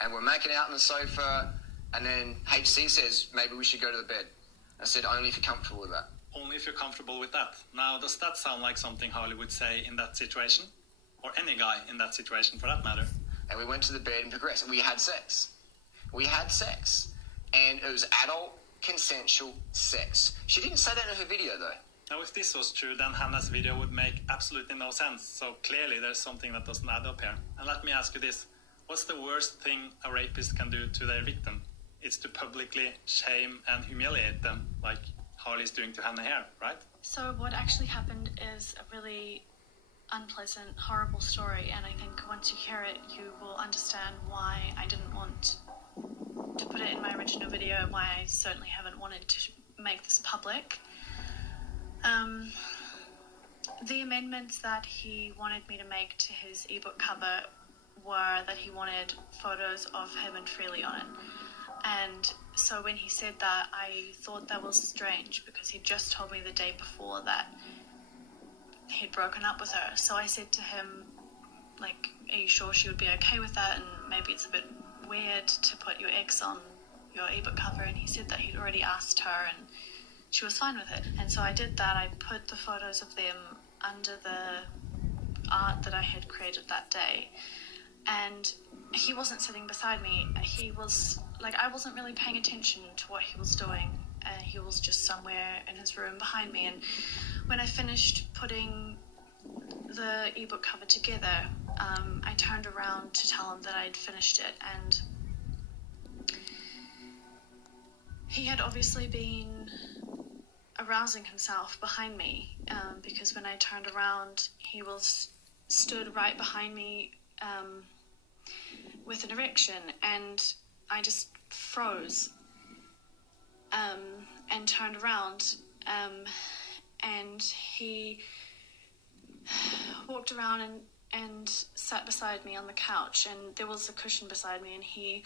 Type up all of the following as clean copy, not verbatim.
and we're making out on the sofa, and then HC says, maybe we should go to the bed. I said, only if you're comfortable with that. Only if you're comfortable with that. Now, does that sound like something Harley would say in that situation? Or any guy in that situation, for that matter? And we went to the bed and progressed. We had sex. And it was adult, consensual sex. She didn't say that in her video, though. Now, if this was true, then Hannah's video would make absolutely no sense. So clearly there's something that doesn't add up here. And let me ask you this. What's the worst thing a rapist can do to their victim? It's to publicly shame and humiliate them, like Harley's doing to Hannah here, right? So what actually happened is a really unpleasant, horrible story, and I think once you hear it, you will understand why I didn't want to put it in my original video, and why I certainly haven't wanted to make this public. The amendments that he wanted me to make to his ebook cover were that he wanted photos of him and Freely on it. And so when he said that, I thought that was strange, because he just told me the day before that he'd broken up with her. So I said to him, like, are you sure she would be okay with that? And maybe it's a bit weird to put your ex on your ebook cover. And he said that he'd already asked her and she was fine with it. And so I did that. I put the photos of them under the art that I had created that day. And he wasn't sitting beside me. He was, like, I wasn't really paying attention to what he was doing. He was just somewhere in his room behind me. And when I finished putting the ebook cover together, I turned around to tell him that I'd finished it. And he had obviously been arousing himself behind me, because when I turned around, he was stood right behind me with an erection, and I just froze and turned around, and he walked around and sat beside me on the couch, and there was a cushion beside me, and he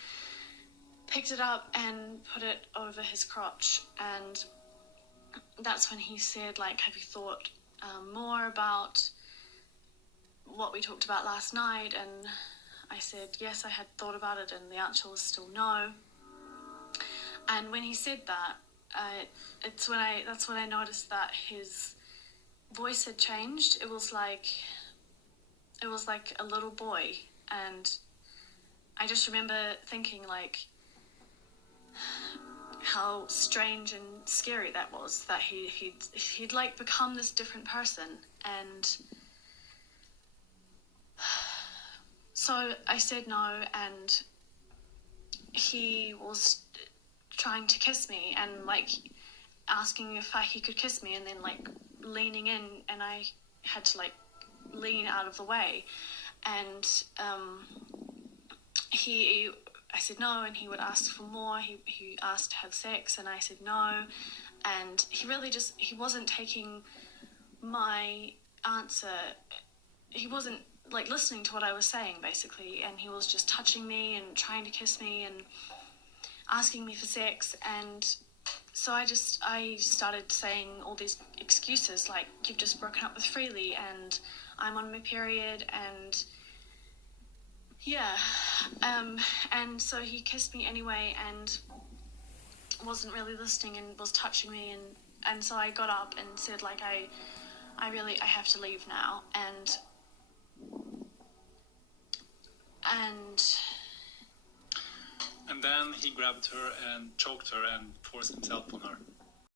picked it up and put it over his crotch. And that's when he said, like, have you thought more about what we talked about last night? And I said, yes, I had thought about it, and the answer was still no. And when he said that, that's when I noticed that his voice had changed. It was like a little boy, and I just remember thinking, like, how strange and scary that was, that he'd like become this different person. And so I said no, and he was trying to kiss me and, like, asking if he could kiss me, and then, like, leaning in, and I had to, like, lean out of the way. And I said no, and he would ask for more. He asked to have sex, and I said no. And he wasn't taking my answer. He wasn't, like, listening to what I was saying, basically. And he was just touching me and trying to kiss me and asking me for sex. And so I started saying all these excuses, like, you've just broken up with Freely, and I'm on my period, and yeah, and so he kissed me anyway, and wasn't really listening, and was touching me, and so I got up and said, like, I have to leave now, and then he grabbed her and choked her and forced himself on her.